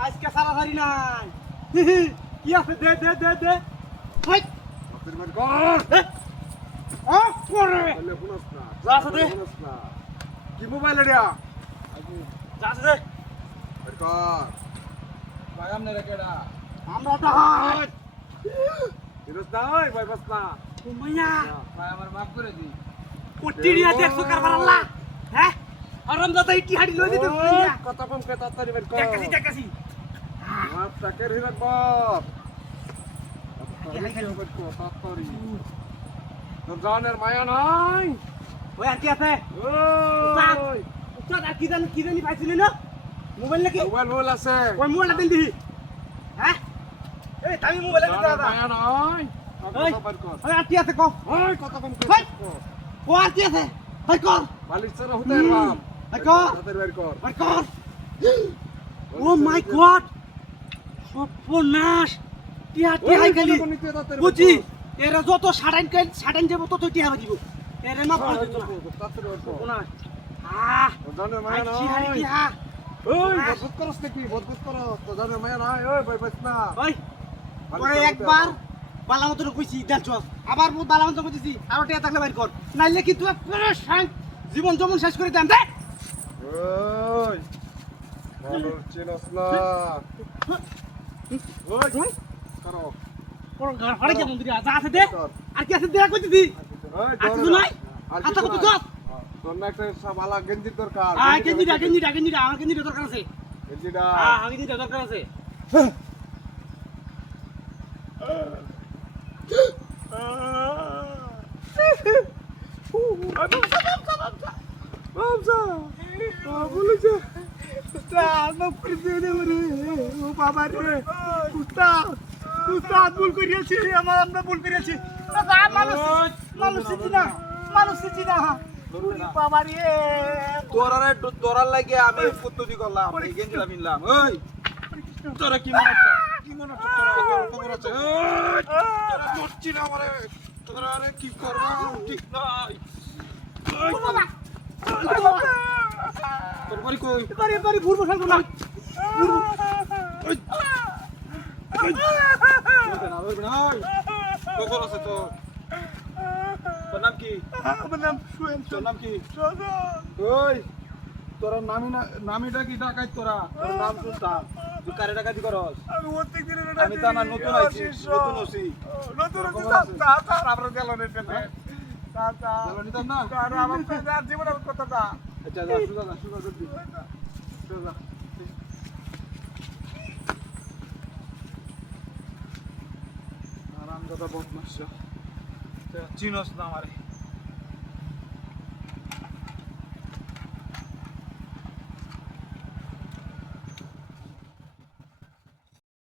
আজকে সারা সারি নাই কি আছে দে দে দে দে হাই তোর মার কর ও করে বলে শুনছ না যা আছে দে শুনছ না কি মোবাইল এরিয়া যা আছে দে বের কর ভাই আমনে রেকেডা আমরা ডাই শুনছ না ওই ভাই বস না কুমাইয়া ভাই আমার মাফ করে দি কোটিরিয়া দেখছো কারবার আল্লাহ হ্যাঁ আরাম দাদা ইটি হাড়ি লই দিতে কুমাইয়া কত কম কে তাড়াতাড়ি বের কর দেখাছি দেখাছি মাফ টাকের হিরাক তাড়াতাড়ি তোর জানের মায়া নাই ওই আর কি আছে ওই উস্তাদ আর কি জানি পাইছিলি না মোবাইল নাকি মোবাইল মোবাইল আছে ওই মোবাইলটা দিন দিহি হ্যাঁ এই আমি মোবাইল দিতে জানের দাদা মায়া নাই ওই বের কর ওই আর কি আছে কো ওই কত কম কে ওই ও আর কি আছে হাই কর মালিক ছাড়া হতে রাম হাই কর তাড়াতাড়ি বের কর হাই কর ও মাই গড সর্বনাশ টিয়া হাই খালি বুঝি এরা যত সাড়াইন যাব তত টিয়া বাজিব এরে মাফ করে দিত না সর্বনাশ আহ জানের মায়া আইছি হারি নাই টিয়া ওই বদবুত করস নাকি বদবুত করস তো জানের মায়া নাই ওই ভাই বস না ওই পরে একবার বালামত কইছি দেখছ আবার বালামত কইছি আর টিয়া থাকলে বাইর কর নাইলে কি তুই পরেশান জীবন জমন শেষ করে দেন দে ওই ভালো চিনস না ওই করো পরে ঘরে কেমন দিরা যা আছে দে আর কি আছে দে কইছি ওই আর কিছু নাই আচ্ছা কত দস তোর না একটা সাবালা গেঞ্জির দরকার গেঞ্জিটা আমার গেঞ্জিটা দরকার আছে গেঞ্জিটা হ্যাঁ গেঞ্জিটা দরকার আছে বলেছে উস্তাদ মাফ করে দে রে ও বাবা রে উস্তাদ ভুল করিয়াছি আমরা ভুল করিয়াছি মানুষ চিনি না বাবা রে তোরার লাগে আমি পদ্ধতি করলাম এই গেঞ্জিটা কিনলাম ওই তোরা কি মনে হচ্ছে তোরা খবর আছে ওই তোরা করছি না আমারে তোরা আরে কি করব ঠিক নাই ওই তোর বাড়ি কই বাড়ি ভুল বসাল না ওই খবর আছে তো তোর নাম কি আমার নাম সুয়েন তোর নাম কি ওই তোরা নামিটা কি ডাকাই তোরা তোর নাম সুলতান তুই কারে ডাকাতি করস আমি প্রত্যেক দিন আমি তো না নতুন আইছি নতুন আছি নতুন আমরা গেল না পেলে চলো নিতাম না আমার জীবনের কথাটা আচ্ছা যা সুগা করবি যা আরাম দাদা বদমাস চিনস না আমারে